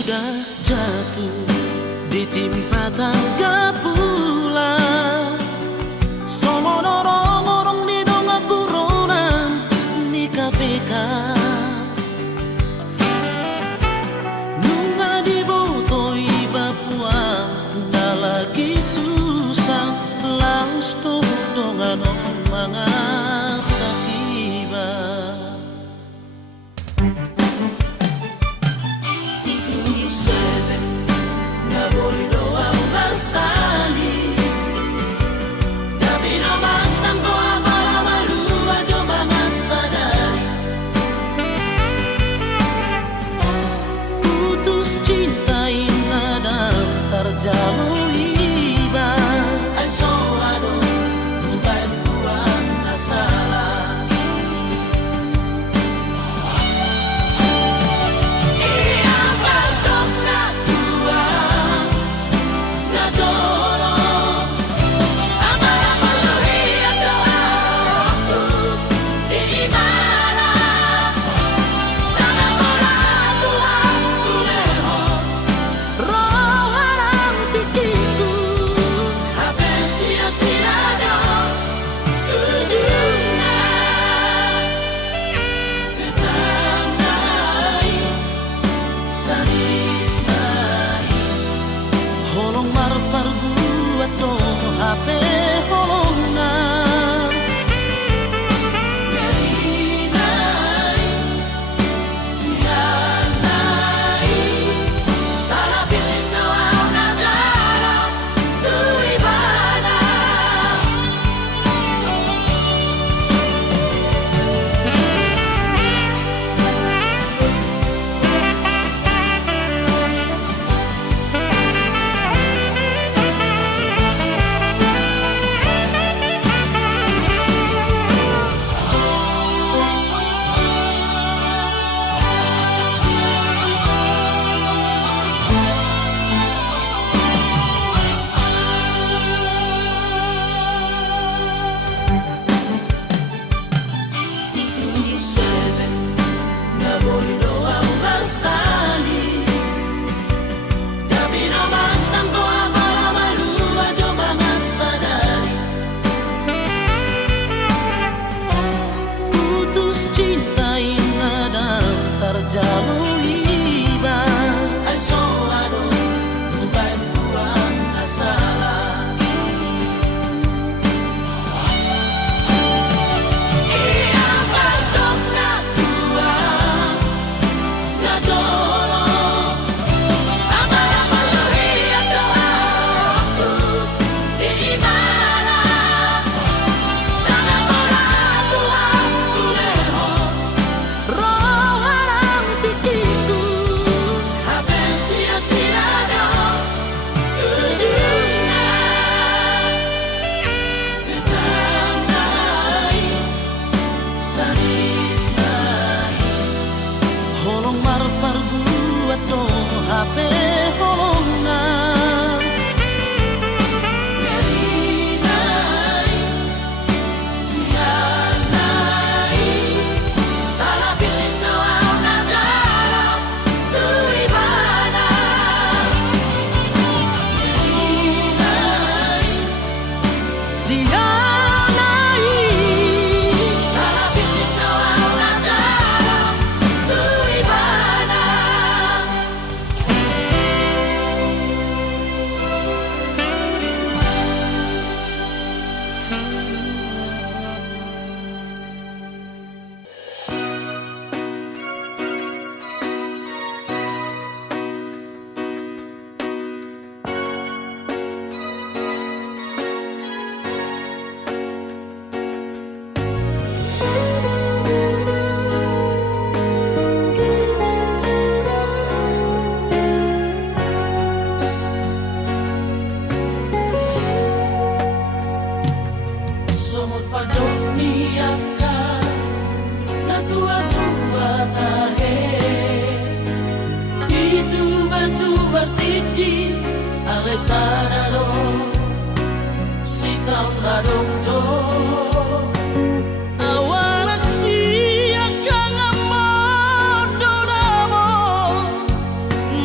sudah jatuh ditimpa tangga pula. Somo dorong di donga buronan di KPK. Nunga di botoi Papua nda lagi susah laus dongan mga sakiba.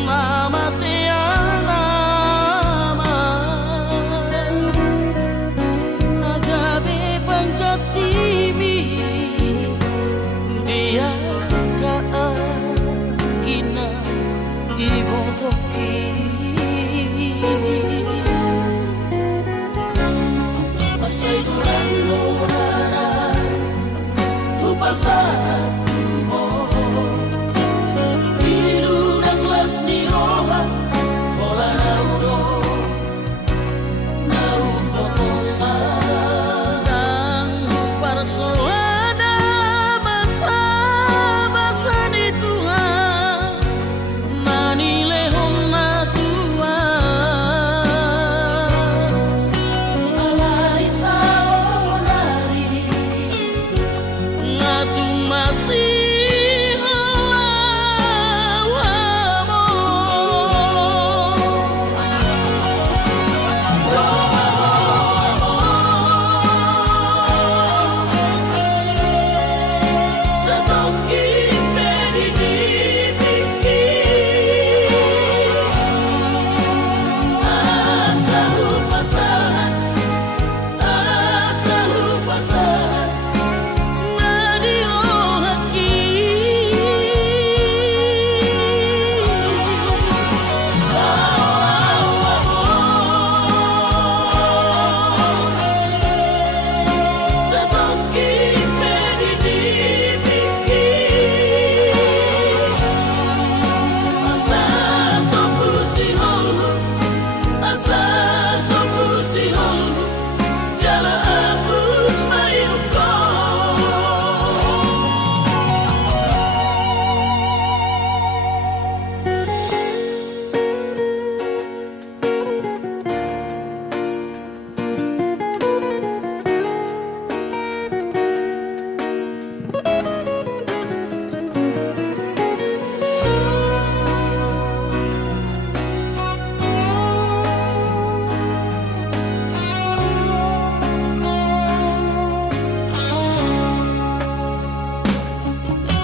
Ma ina ibotoki masay durang-durara hupasahan mo biru ng las ni roha hola na uno na upotosan ang parsoada basa-basa ni Tuhan manilehon na Tuhan alay sa onari nga tumasih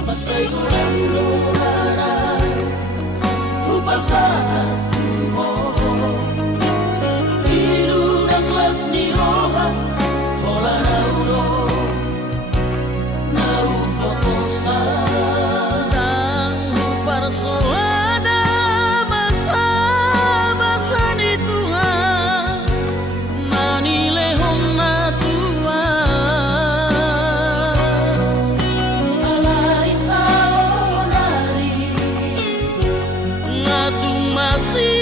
masay durang-durara hupasahan mo biru ng las ni roha hola na uno na upotosan ang parsoada basa-basa ni Tuhan manilehon na Tuhan alay sa onari nga tumasih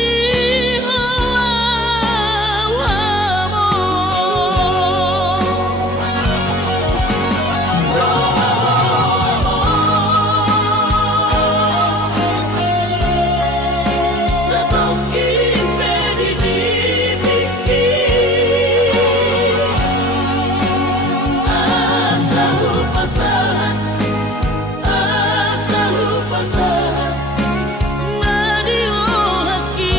Nadi oh haki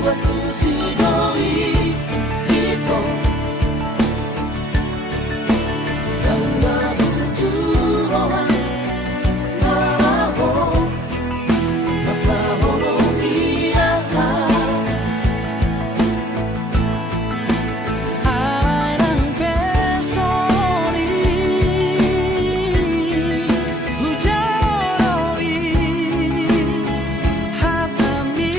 buatku si doi itu dan berjurohan naraho natahono iya Alang pesoni hujanoi hatami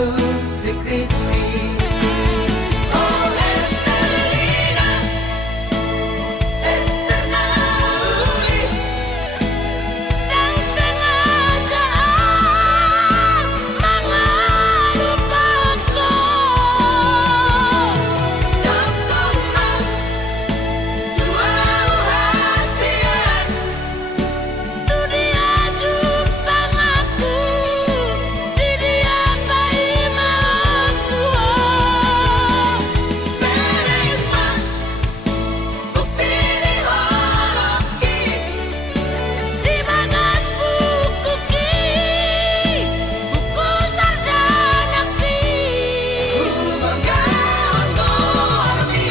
menyusun skripsi. Oh Estelina, Esternauli, dan sengaja mengelupaku. Dokterna, dua hasian, tu dia jupang aku, di dia bayi mampu. Menerima bukti di holoki, di bagas buku ki, buku sarjana ki. Bergaun dormi.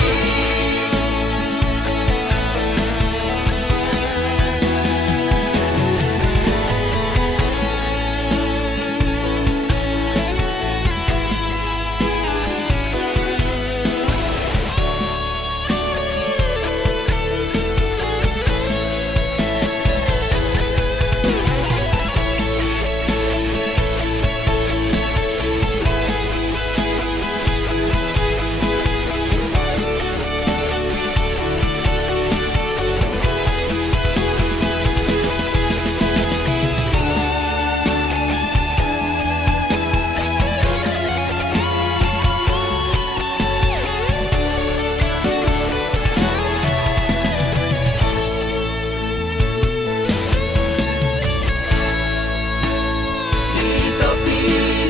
Di topi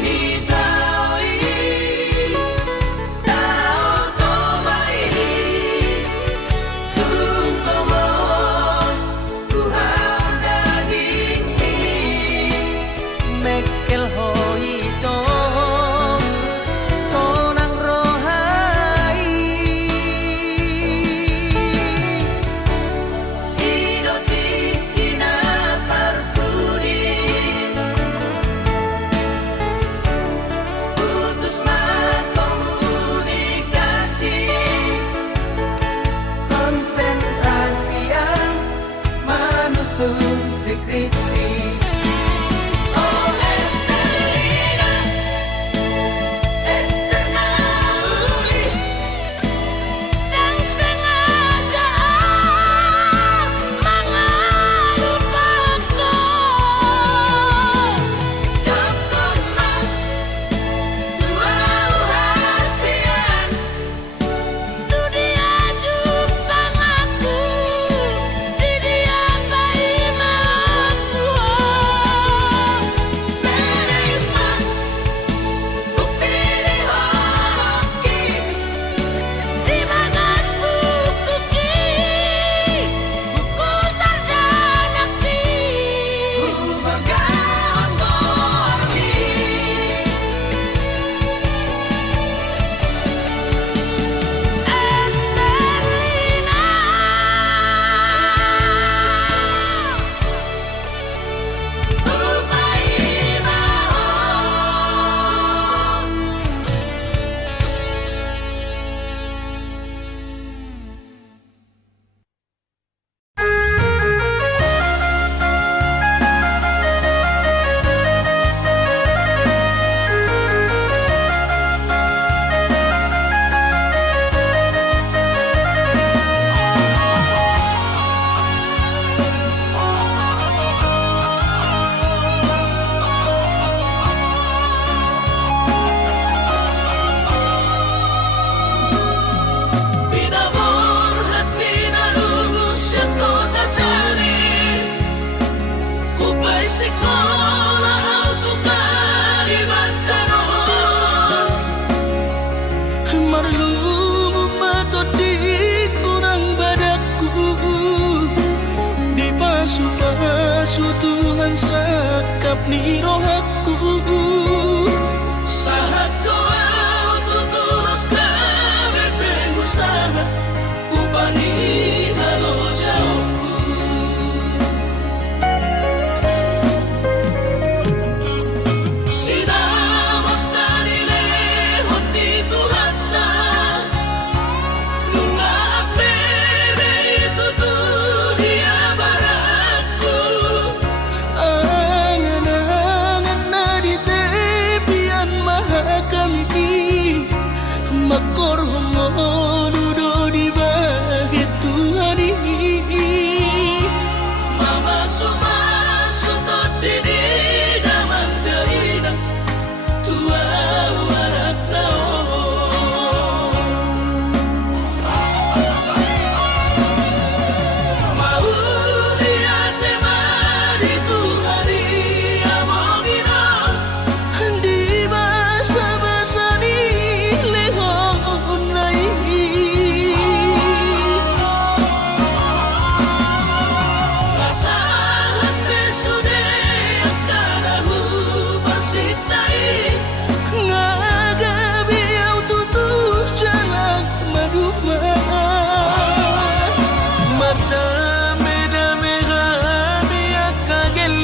di taui, tao tobai, tung tomos, Tuhan daging ni. Mekel hoito sonang rohai, Idoti kina perpudi, putus komunikasi. konsentrasi yang menyusun skripsi. Oh Estelina, Esternauli, dan sengaja mengelupaku. Dokterna, dua hasian, tu dia jupang aku, di dia bayi mampu. Menerima bukti di holoki, di bagas buku ki, buku sarjana ki. Bergaun dormi. Estelina, lupai mahon. Pinabor hati na lubos yang kota cari, upay sekolah auto Kalimantan. Marlum matodi kurang badaku, di pasu-pasu Tuhan sakap ni rohaku. Sahat ko tutulos kami pengusaha, upang ihalo jauhku. Sinamat na nilehon ni Tuhata, nunga apebe itu tu dia baraku. Angan-angan na di tepian mahal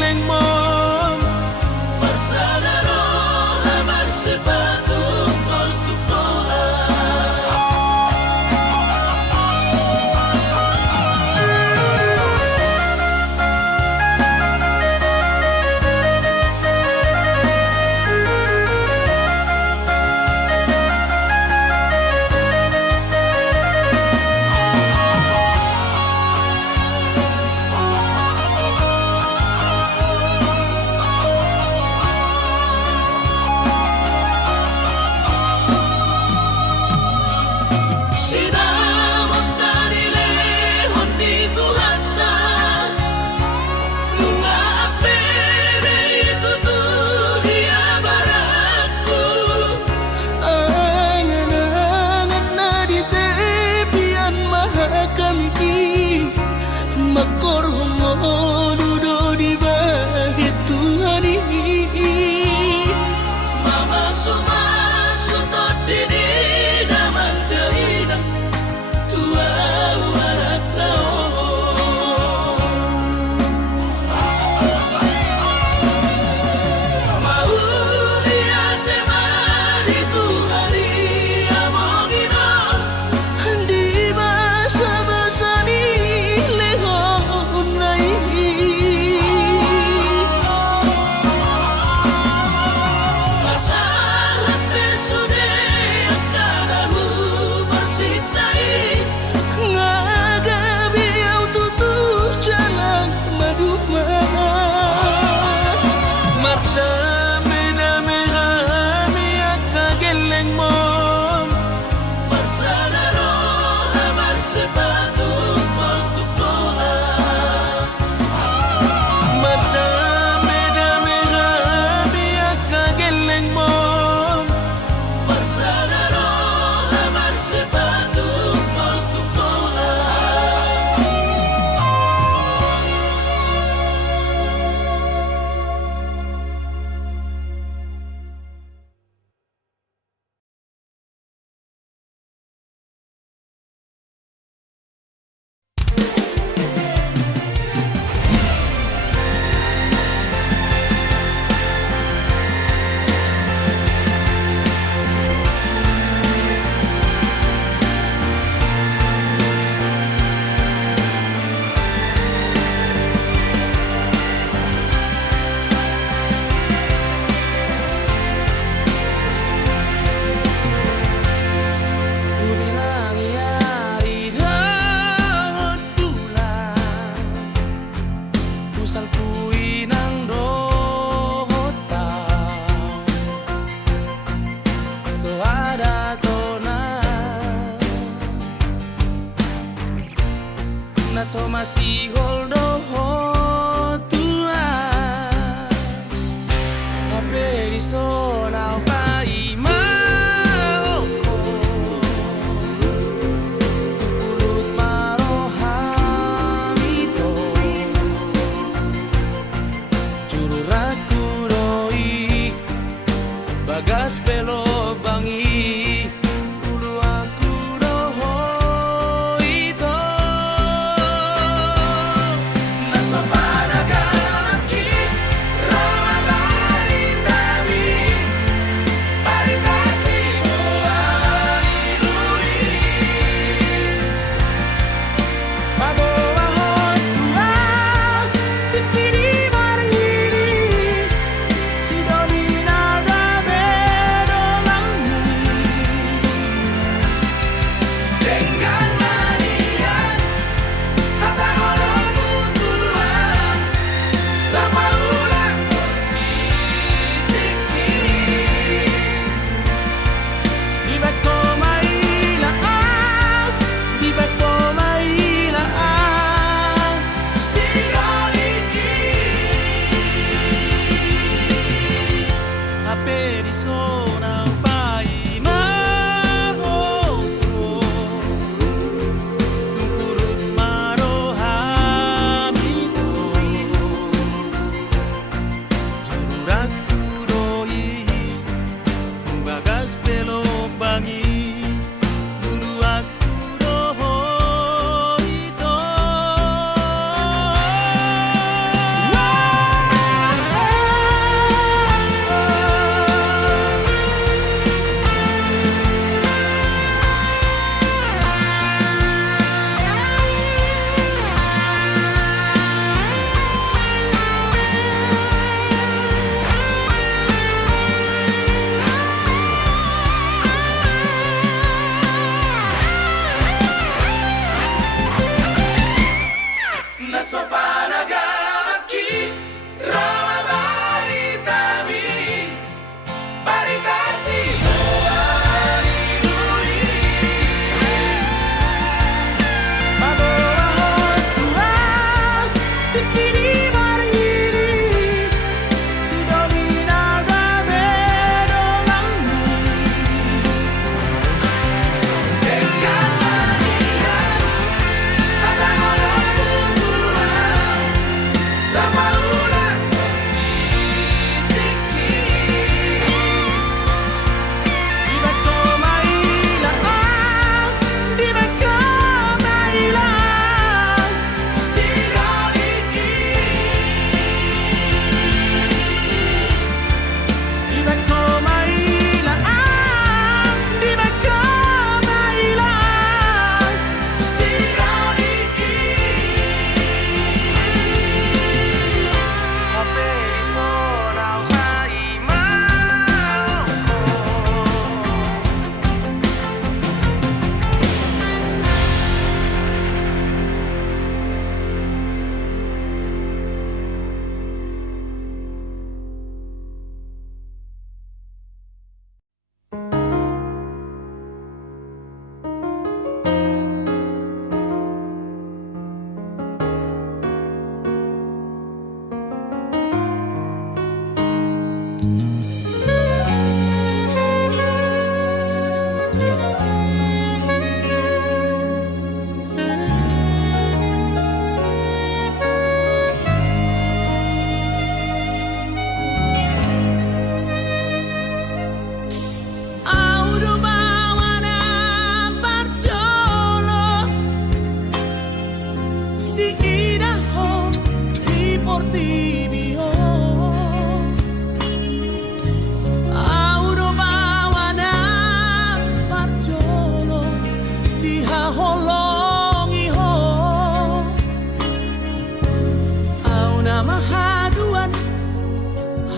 eling mon Bersana roha bersepatu untuk tolak.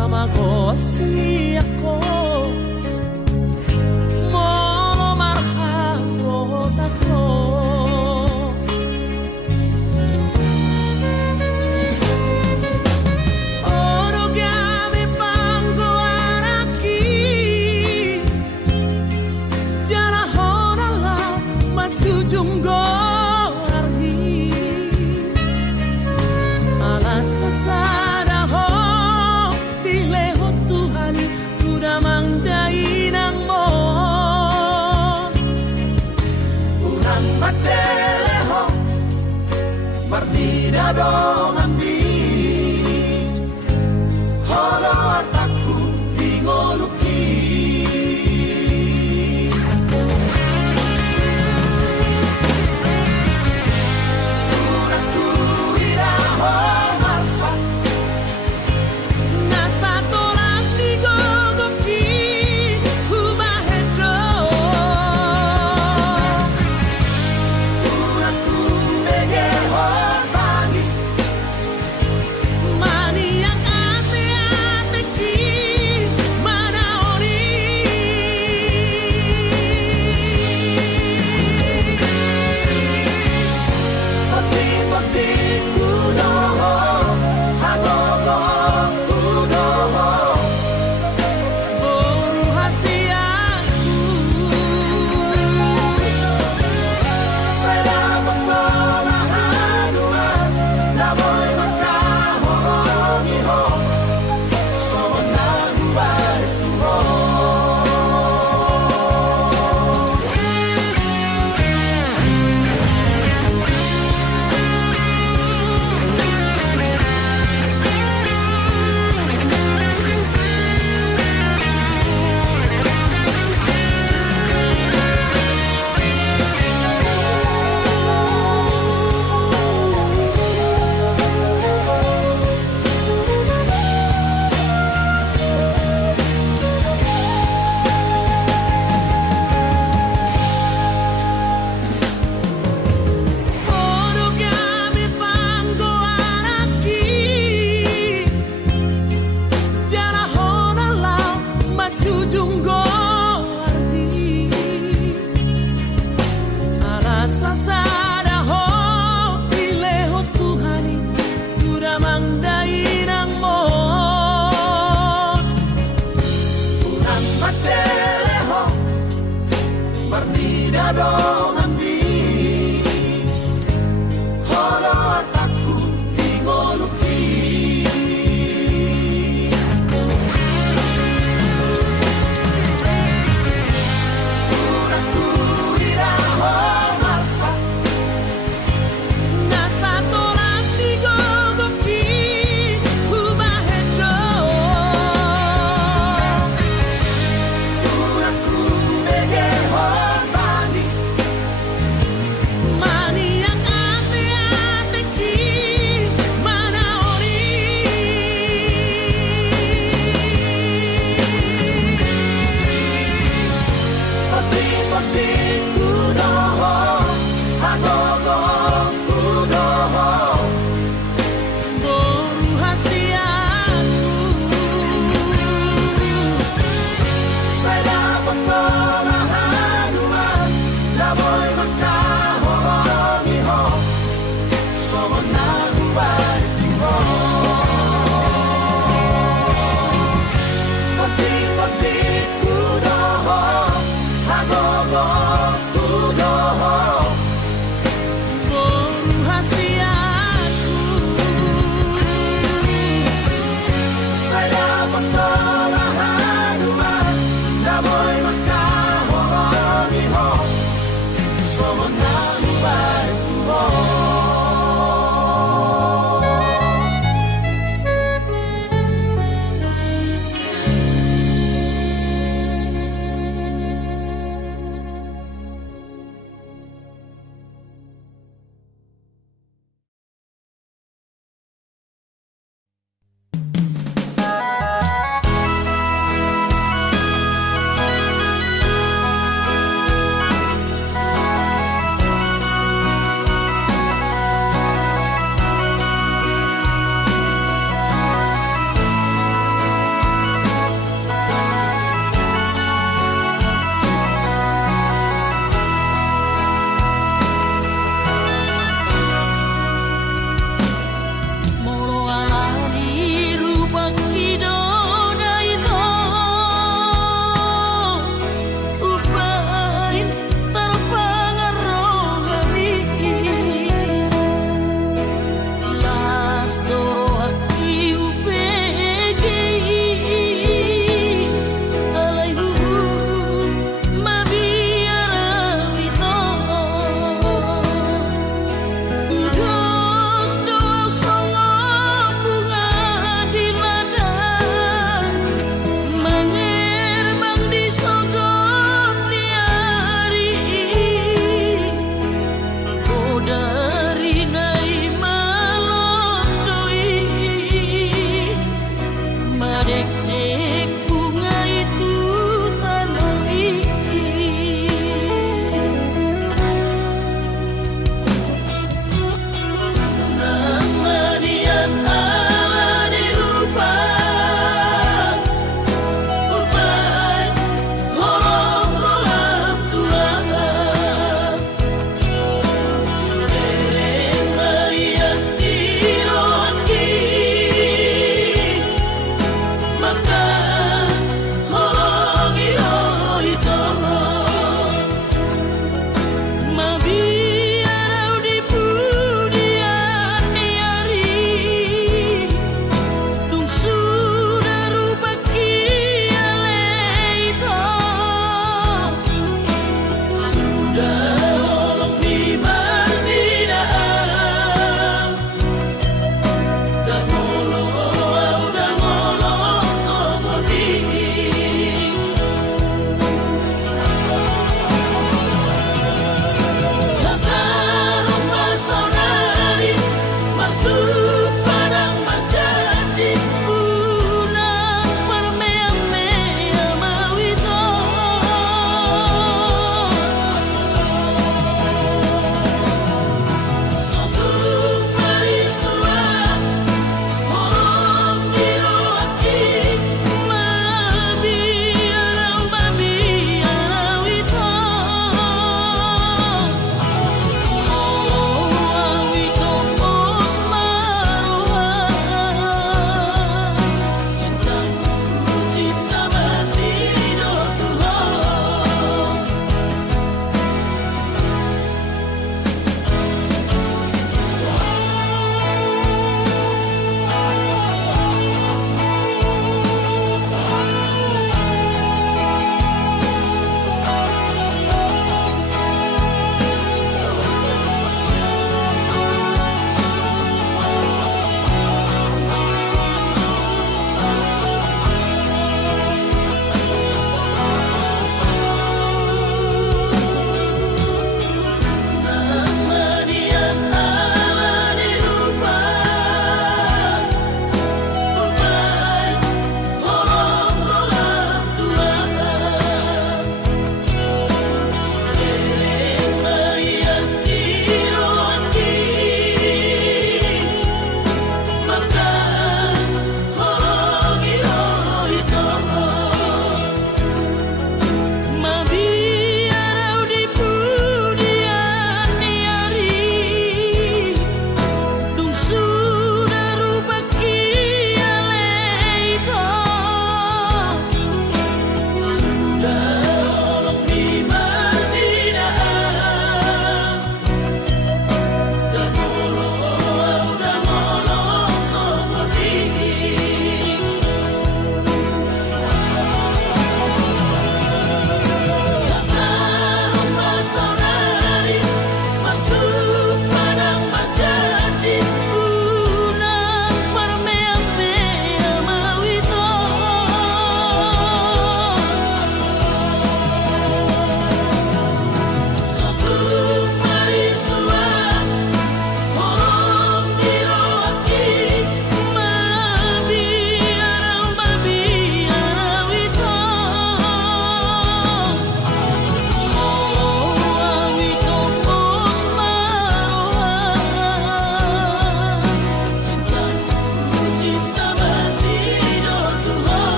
Tamagotchi ako Mono marhasot ako Origami panggo araki Jana honala matujunggo arhi Alas tatsada ho Dileho Tuhan Udah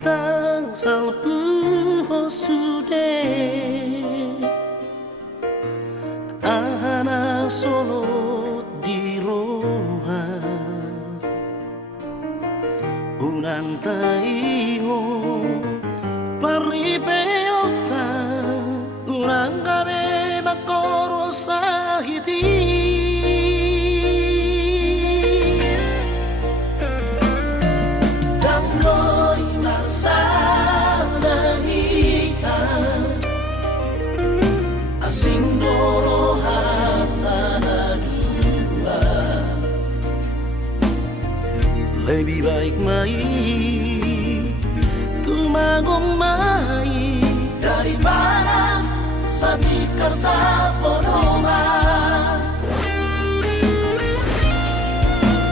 tangsal puho sude ana solo di roha unantaiho paripeota urangabe makoro sahiti lebih baik mai tumagong mai daripada satikar sa ponoma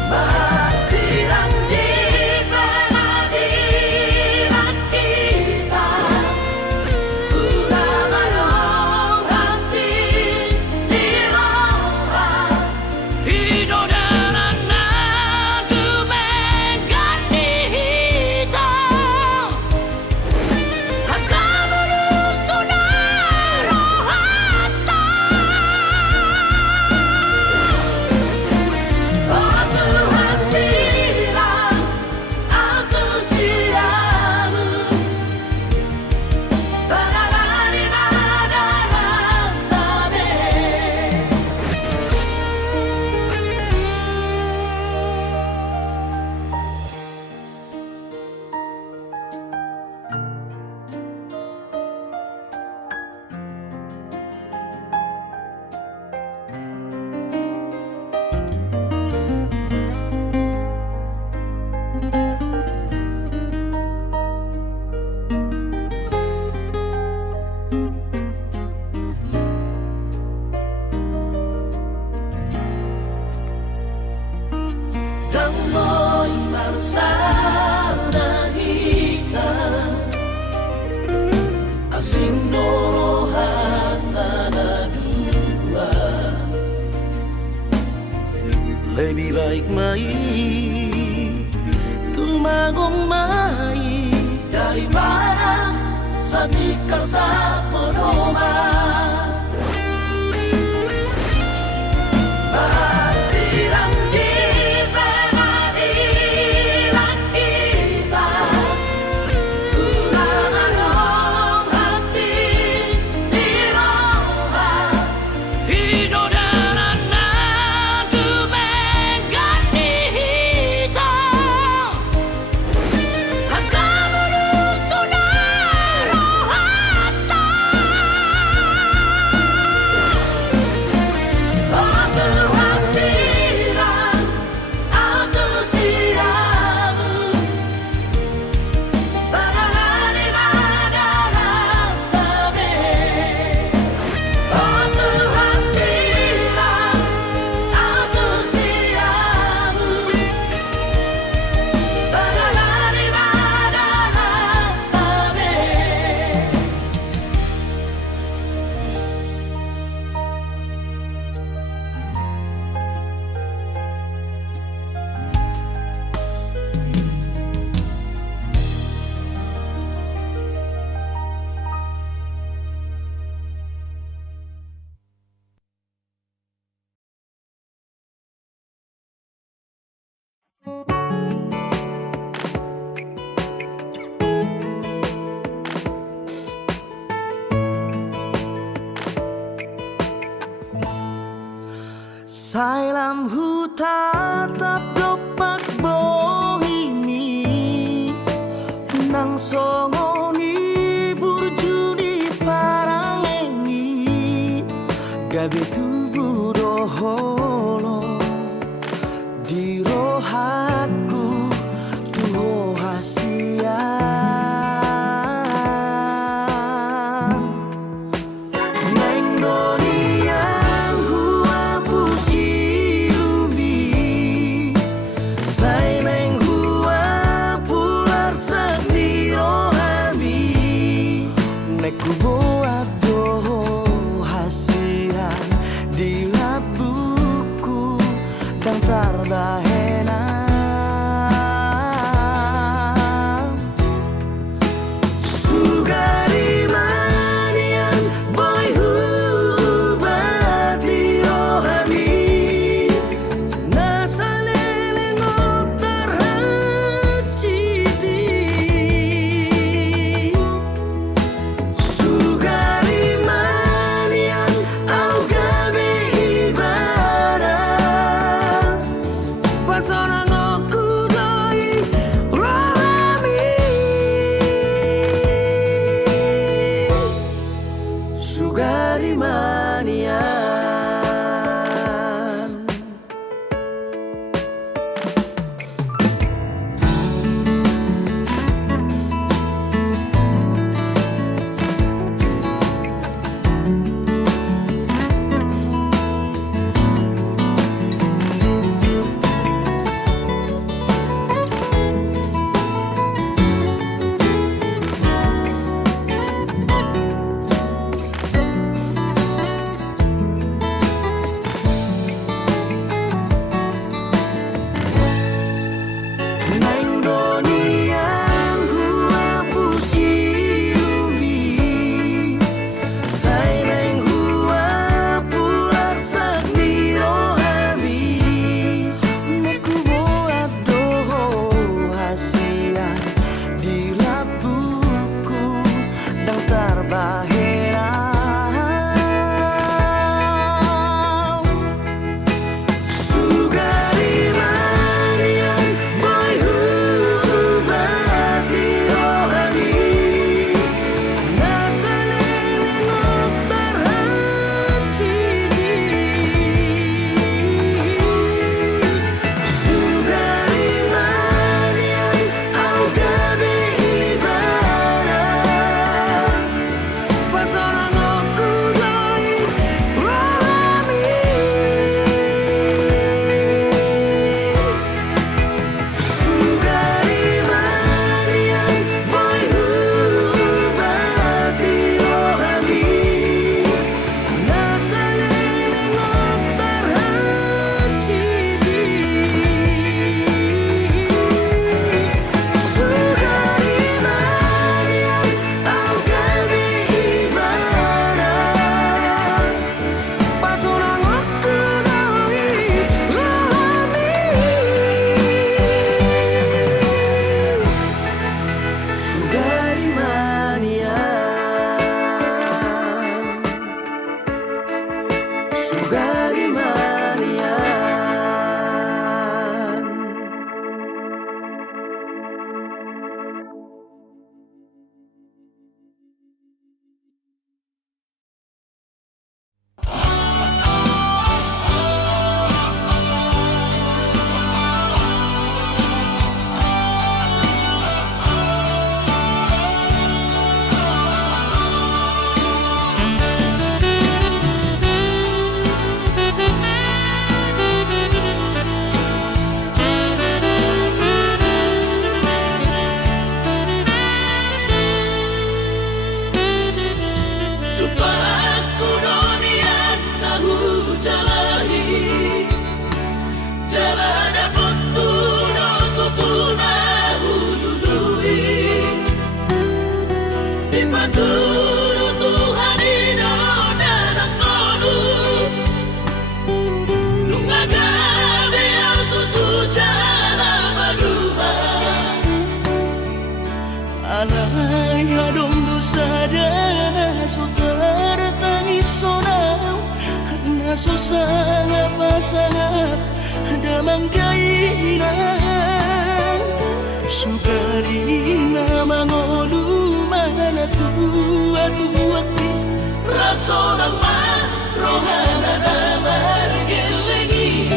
magsilang di pangadilan kita kulangan ang hati di roha hinodanan lebih baik mai tumagong mai daripada satikar sa ponoma magsilang di pangadilan kita kulangan ang hati di roha hinodanan Sailam huta tapyopak bohimi nang songoni burjuni parangeni gabe tubuh doholo di rohaku tuho hasian ku buat doh hasian di labu so sangat pasangat damang gaina sugarina mangolu mana tua raso ng rohana na margelengi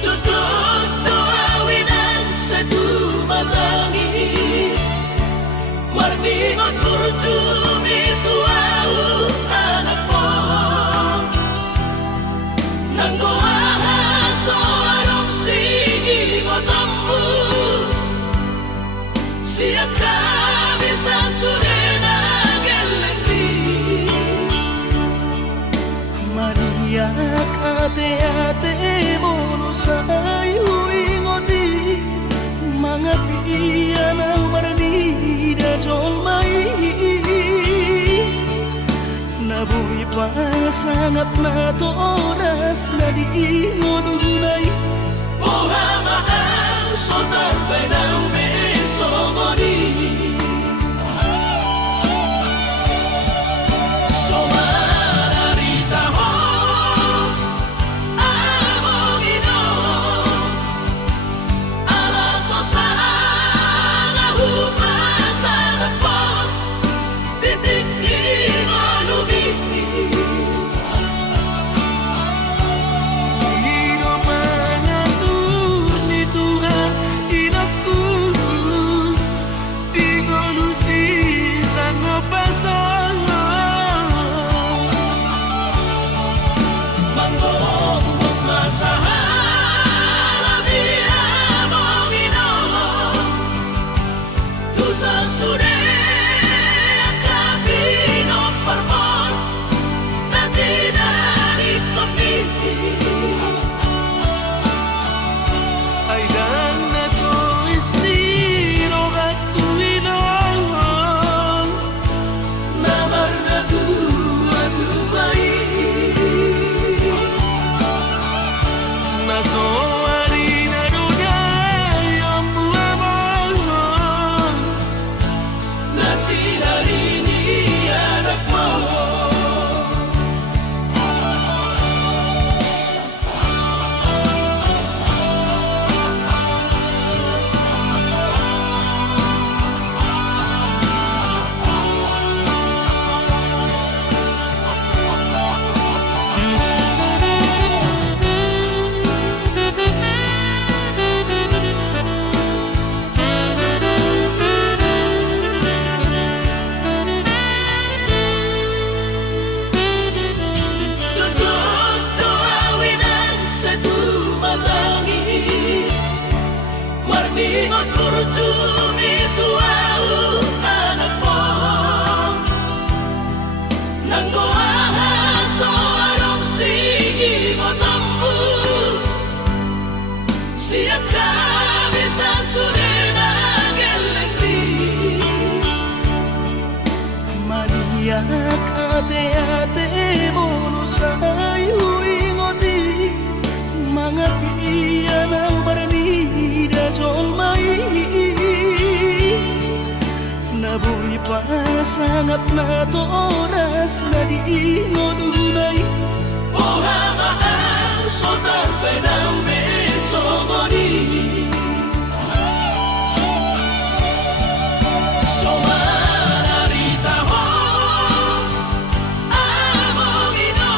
tutup doawinan sa tumatangis warningot kurjumi tuau anak mo nang goahan so anong sigingot ambu siya kami sa surena gelengdi Mariak ate-ate mono sayu ingoti mga piyan ang maranida jolmai nabuhi pa sangat na to oras na di ngununay Buhamahang sotar benang besogoni Somararita ho amongino Alaso sana hupasana po Bitik imalumi Panginoon mangatur ni Tuhan inakku di ngolusi sang pasangan Manggong masahala biya mongino Tusa sude akapino parmon na tinanip kami ay dan na to estilo at tuwinangan Namar na tuwa-tuway naso harina dunay ang buwaman na sinarini anak mo Tutup doawinan sa tumatangis Warningot kurjumi tuau anak mo Nang goahan so anong sigingot ambu Siya kami sa surena gelengdi Mariak ate-ate mono sayu ingoti mga piyan ang maranida jolmai nabuhi pa sangat na to oras na di ngununay Buhamahang sotar benang besogoni Somararita ho amongino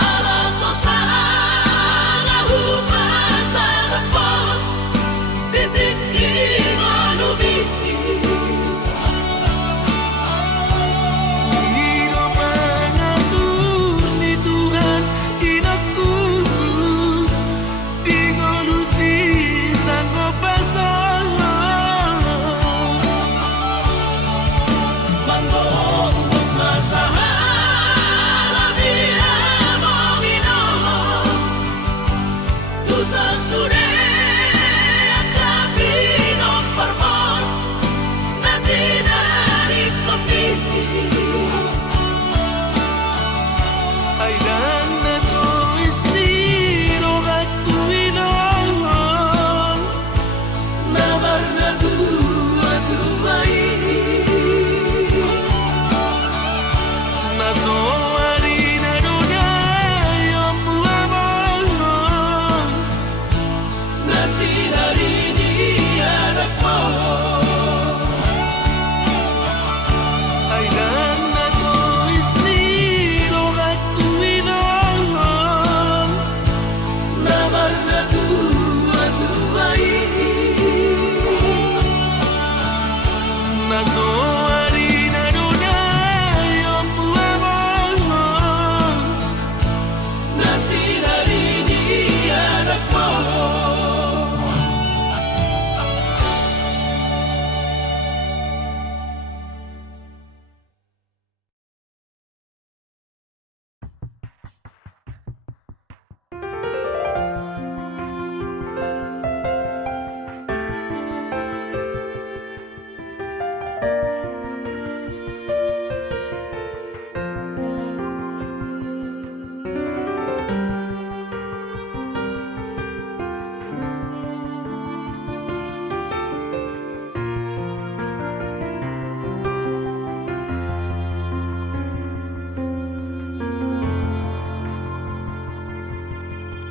Alaso sana hupasana po Bitik imalumi Panginoon mangatur ni Tuhan inakku di kasih dari dia anakmu.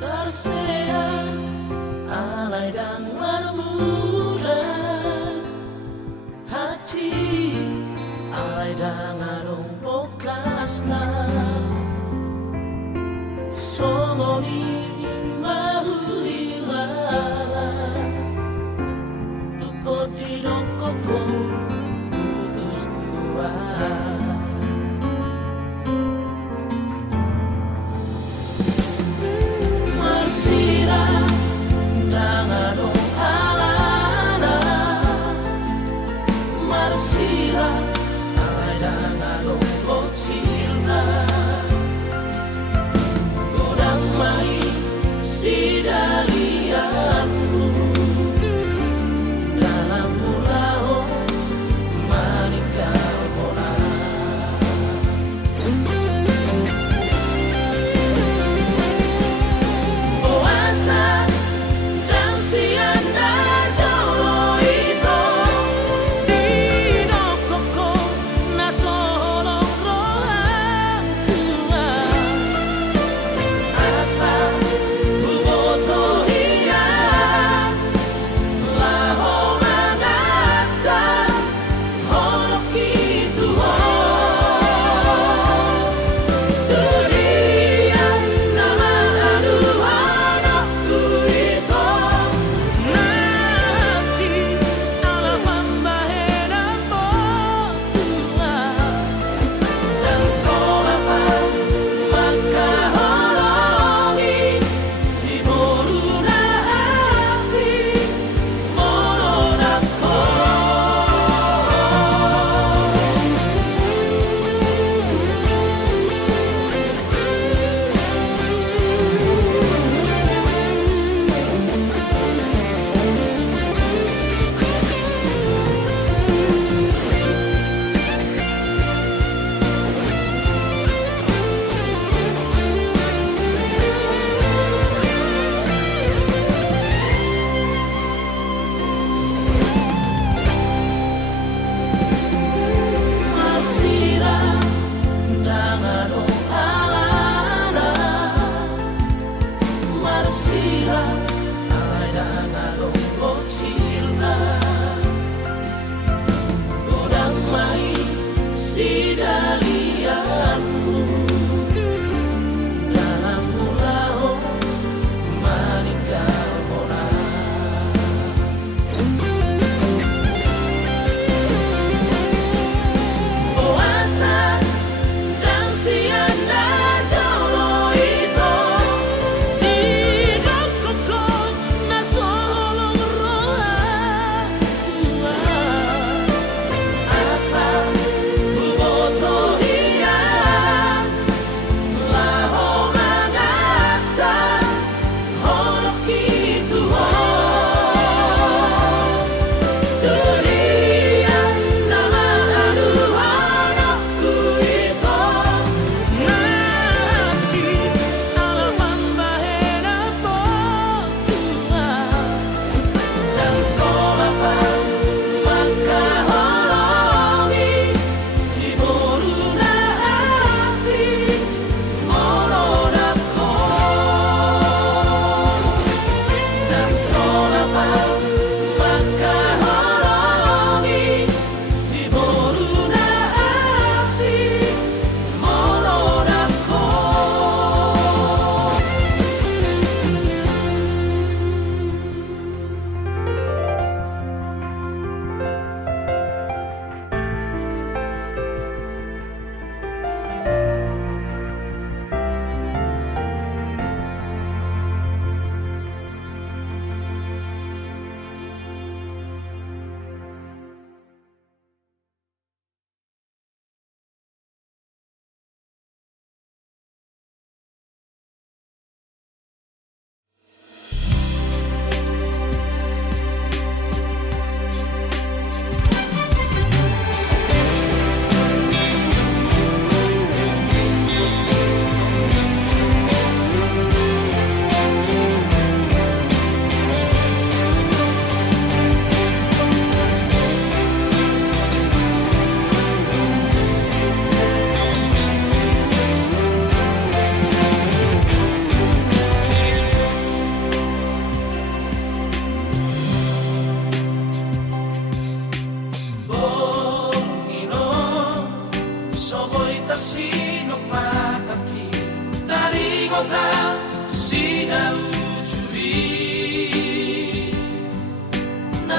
Terseang alay dan bermuda hati alay dan arung lokasna songoni mahulilala duko di dokoko putus tua. Boto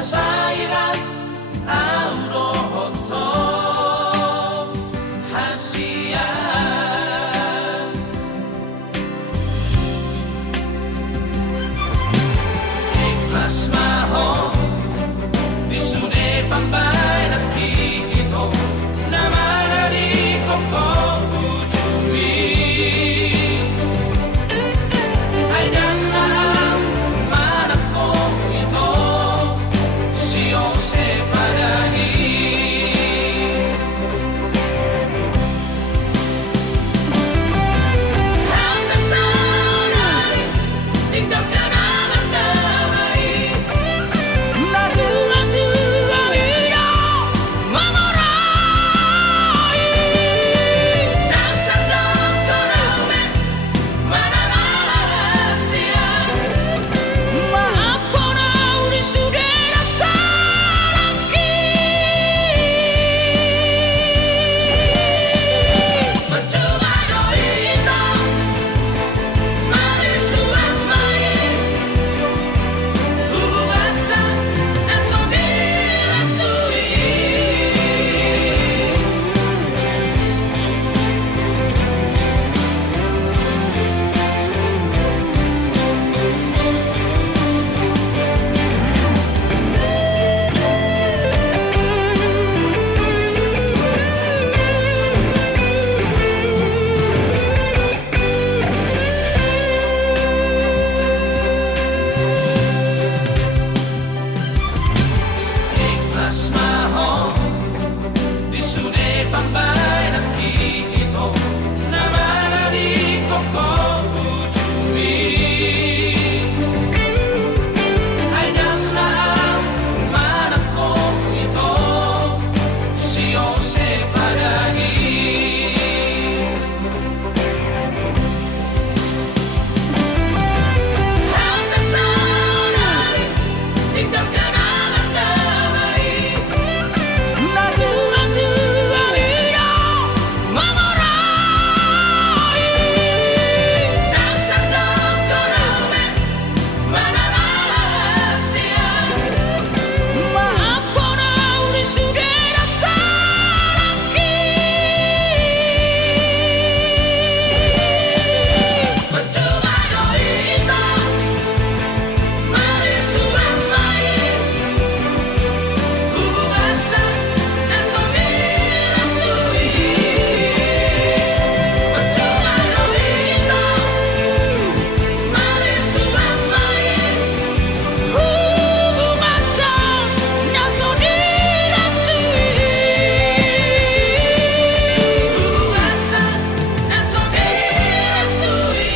masairan aurohoto hasia ikhlas maho disude pambay nakikito naman dari koko ujui ay danang manako ito si Jose Padagi ang nasanay tinggal ka naman damay natuwa-tuwa nila mamuray tangtandang ko namin mananasiyan maapon na uli sugera sa langit percuma ito marisuang mai hubungan na so direstui ikhlas maho disude pambay nakikito naman dari koko ujui ay danang manako ito si Jose Padagi ang nasanay tinggal ka naman damay natuwa-tuwa nila mamuray tangtandang ko namin mananasiyan maapon na uli sugera sa langit percuma ito marisuang mai hubungan na so direstui percuma ito marisuang mai hubungan na so direstui hubungan na so direstui.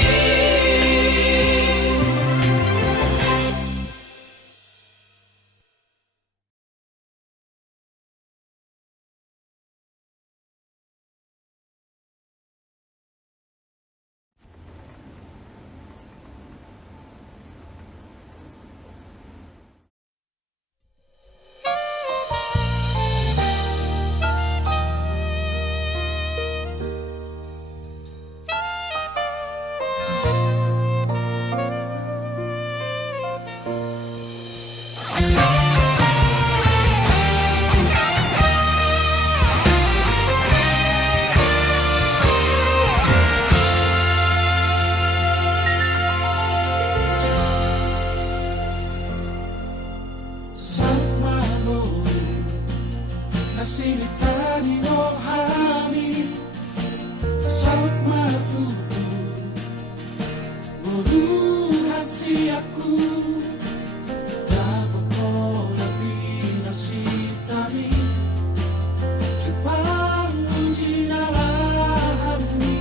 Nasilitani rohani saut matutu Mulu hasiaku dapat lebih nasitami Jepang uji nalahami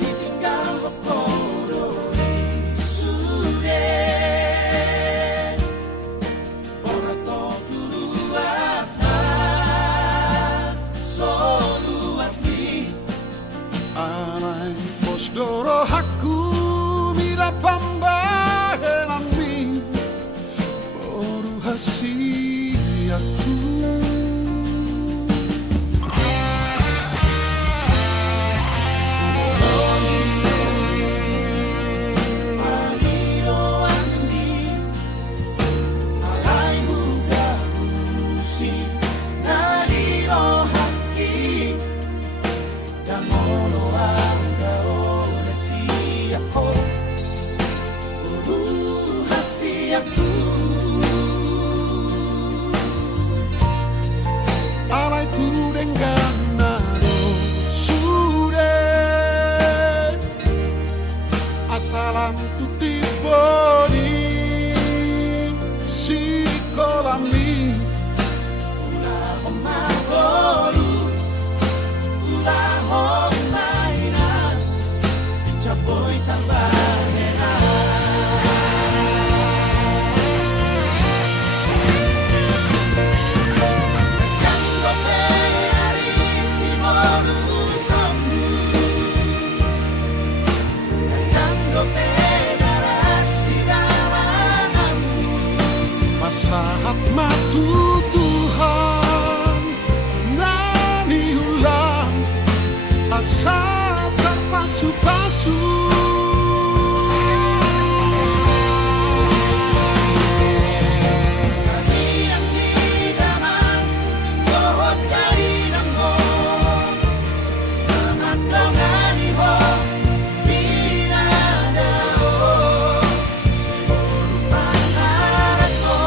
ditinggal okoro di sude Doro haku bila pambahelan mi boru hasiaku Salamku tiba di si kolam li Ulah omah boru, ulah omainan, caboy tambah saat matu Tuhan nani ulang asal terpasu-pasu yang di dalam kohot dari namo amat dengan iho binadao seluruh panarato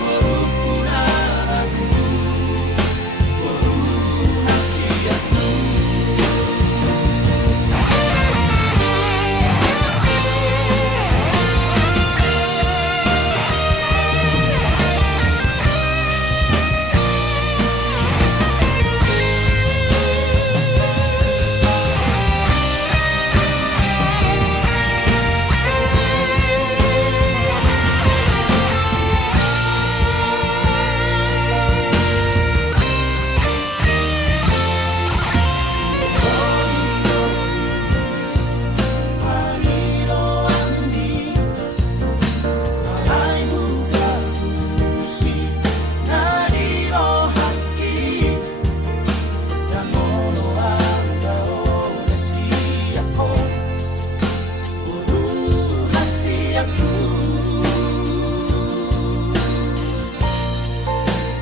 merupunaraku meruhasiaku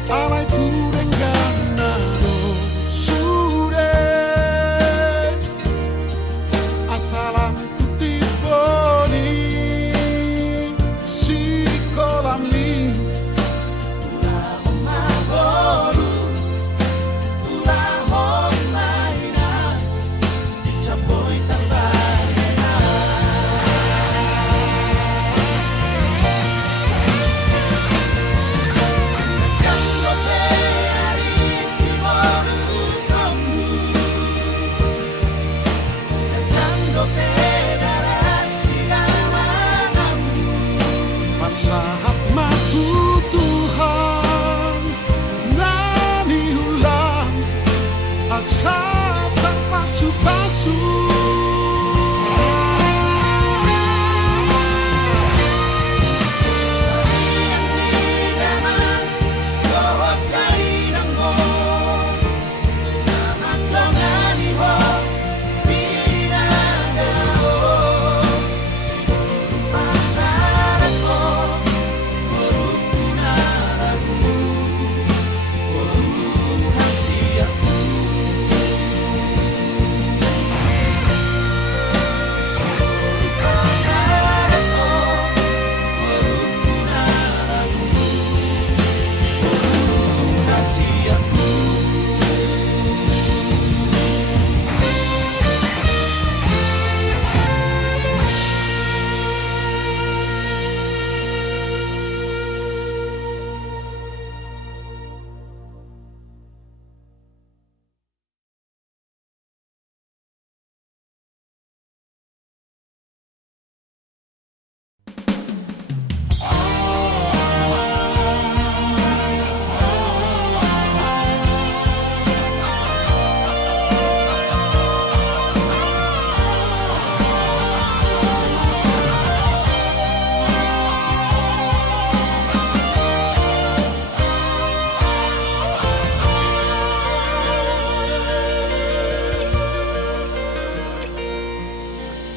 alai kurenganado sure asalamku tiba di si kolam li ulah omah boru ulah omainan caboy tambah saat matu Tuhan nani ulang asal terpasu-pasu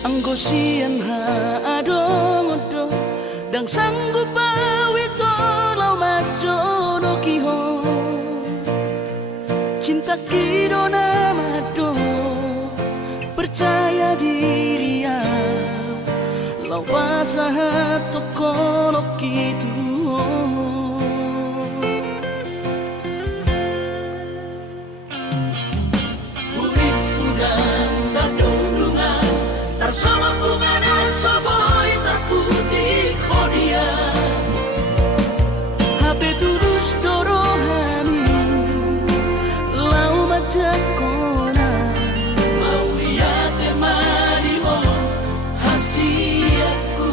Anggo sian ha adong odo dang sanggup awito lau majo no kiho cinta kido namado percaya diri ya lau pasahat toko no kitu Urip udang tardung sama bunga soboy terputih kodia Hape tulus dorohani lau majakona mau lihat temani mo hasiatku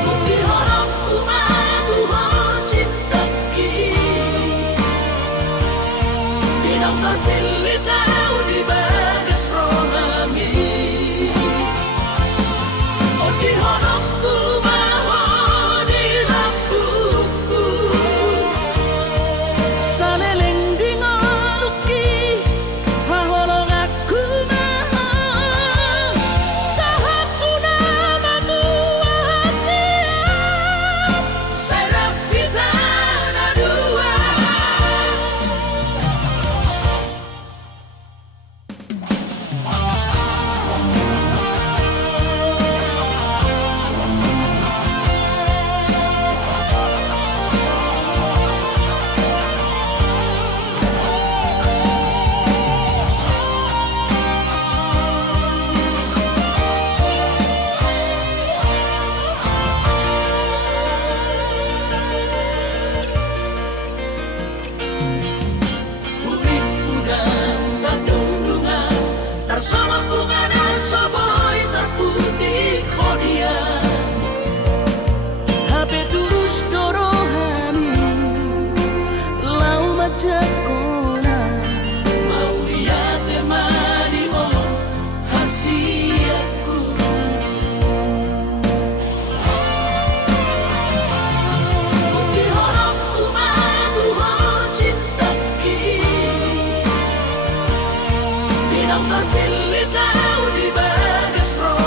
bukti horokku matuho cintaki dinang terpilih tahu di bagas rohami oh di horokku maho di rambutku Saleleng di ngaluki haholong aku maha Sahatu nama tua hasiat serap kita ada dua Urip udang terdundungan tersama bunga dan soboy terputih kodia Hape tulus dorohani lau majakona mau lihat temani mo hasiatku bukti horokku matuho cintaki dinang terpilih tahu di bagas roh